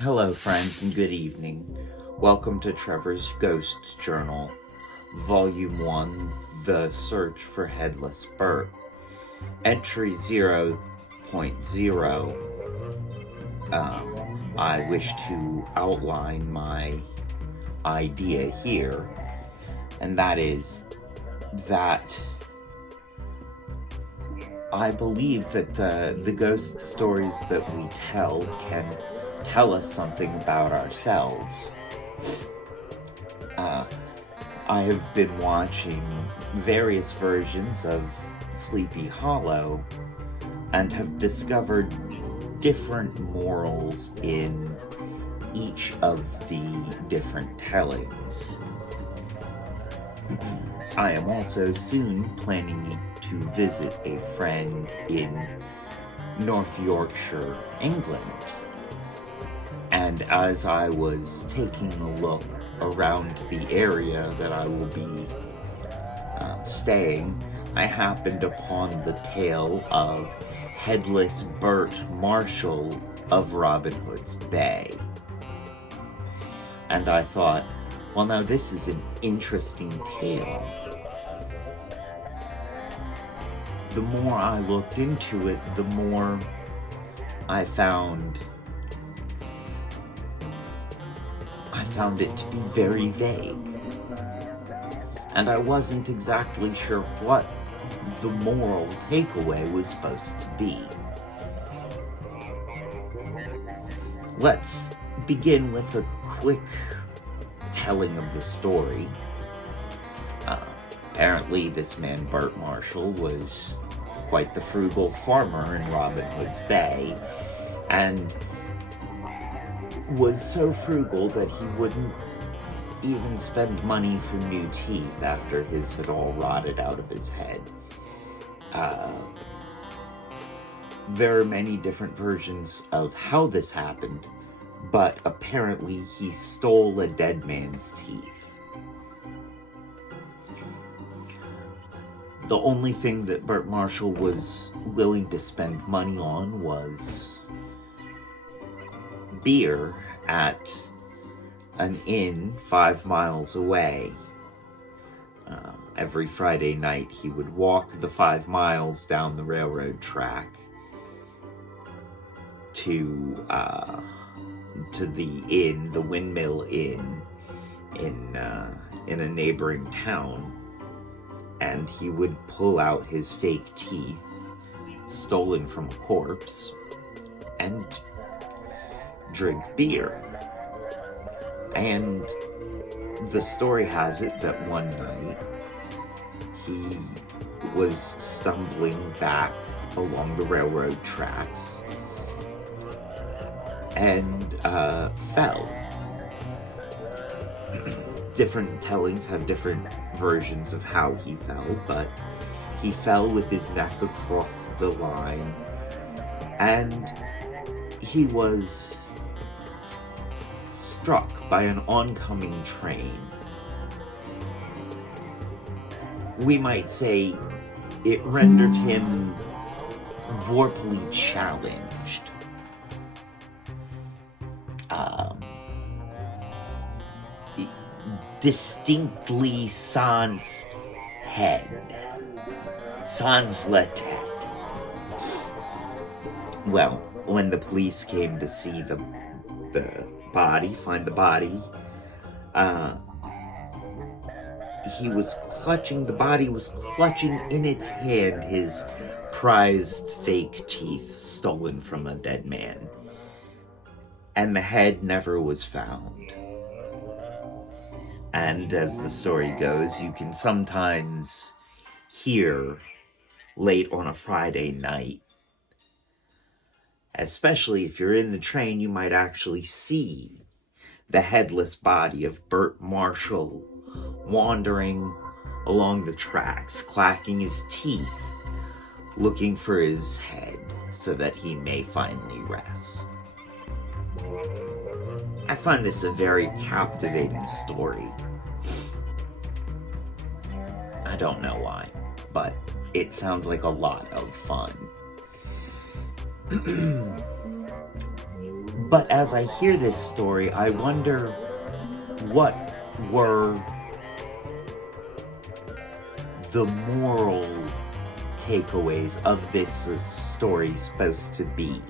Hello, friends, and good evening. Welcome to Trevor's Ghost Journal, Volume 1, The Search for Headless Burt. Entry 0.0. I wish to outline my idea here, and that is that I believe that the ghost stories that we tell can tell us something about ourselves. I have been watching various versions of Sleepy Hollow and have discovered different morals in each of the different tellings. I am also soon planning to visit a friend in North Yorkshire, England. And as I was taking a look around the area that I will be staying, I happened upon the tale of Headless Bart Marshall of Robin Hood's Bay. And I thought, well, now this is an interesting tale. The more I looked into it, the more I found it to be very vague. And I wasn't exactly sure what the moral takeaway was supposed to be. Let's begin with a quick telling of the story. Apparently, this man, Bart Marshall, was quite the frugal farmer in Robin Hood's Bay, and was so frugal that he wouldn't even spend money for new teeth after his had all rotted out of his head. There are many different versions of how this happened, but apparently he stole a dead man's teeth. The only thing that Bart Marshall was willing to spend money on was beer at an inn 5 miles away. Every Friday night he would walk the 5 miles down the railroad track to the inn, the Windmill Inn, in a neighboring town, and he would pull out his fake teeth, stolen from a corpse, and drink beer. And the story has it that one night he was stumbling back along the railroad tracks and fell. Different tellings have different versions of how he fell, but he fell with his neck across the line, and he was struck by an oncoming train. We might say it rendered him vorpally challenged. Distinctly sans head. Sans la tête. Well, when the police came to see the body, find the body, the body was clutching in its hand his prized fake teeth stolen from a dead man. And the head never was found. And as the story goes, you can sometimes hear late on a Friday night, especially if you're in the train, you might actually see the headless body of Bart Marshall wandering along the tracks, clacking his teeth, looking for his head so that he may finally rest. I find this a very captivating story. I don't know why, but it sounds like a lot of fun. But as I hear this story, I wonder what were the moral takeaways of this story supposed to be.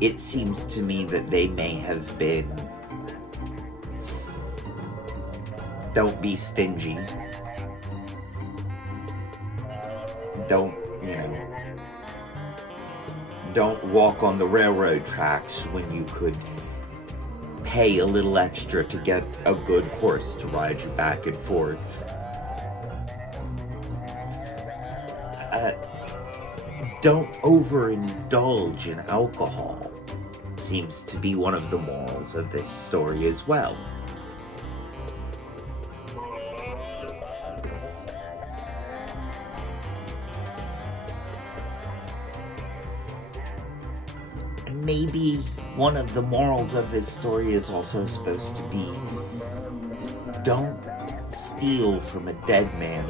It seems to me that they may have been, don't be stingy. Don't walk on the railroad tracks when you could pay a little extra to get a good horse to ride you back and forth. Don't overindulge in alcohol seems to be one of the morals of this story as well. Maybe one of the morals of this story is also supposed to be, don't steal from a dead man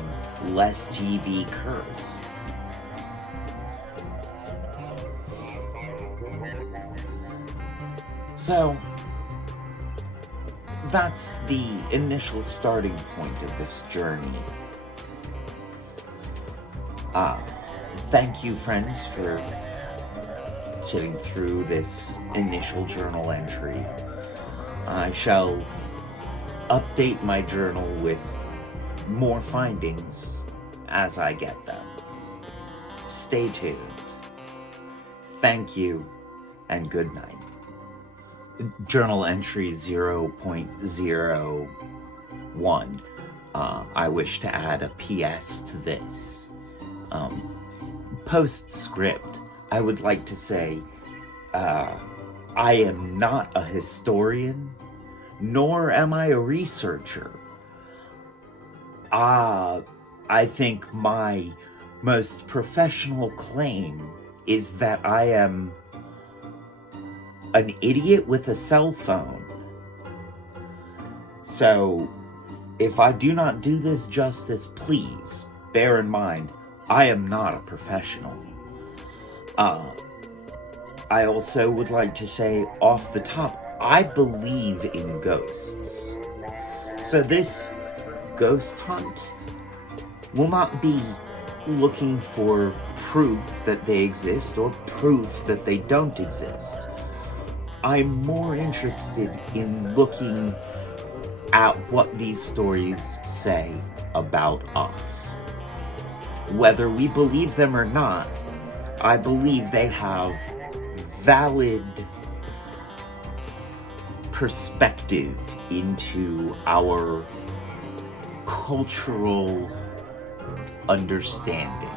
lest ye be cursed. So, that's the initial starting point of this journey. Thank you, friends, for sitting through this initial journal entry. I shall update my journal with more findings as I get them. Stay tuned. Thank you, and good night. Journal entry 0.01. I wish to add a PS to this. Postscript. I would like to say, I am not a historian, nor am I a researcher. I think my most professional claim is that I am an idiot with a cell phone. So, if I do not do this justice, please bear in mind, I am not a professional. I also would like to say off the top, I believe in ghosts. So this ghost hunt will not be looking for proof that they exist or proof that they don't exist. I'm more interested in looking at what these stories say about us. Whether we believe them or not, I believe they have valid perspective into our cultural understanding.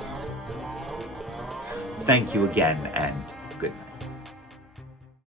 Thank you again, and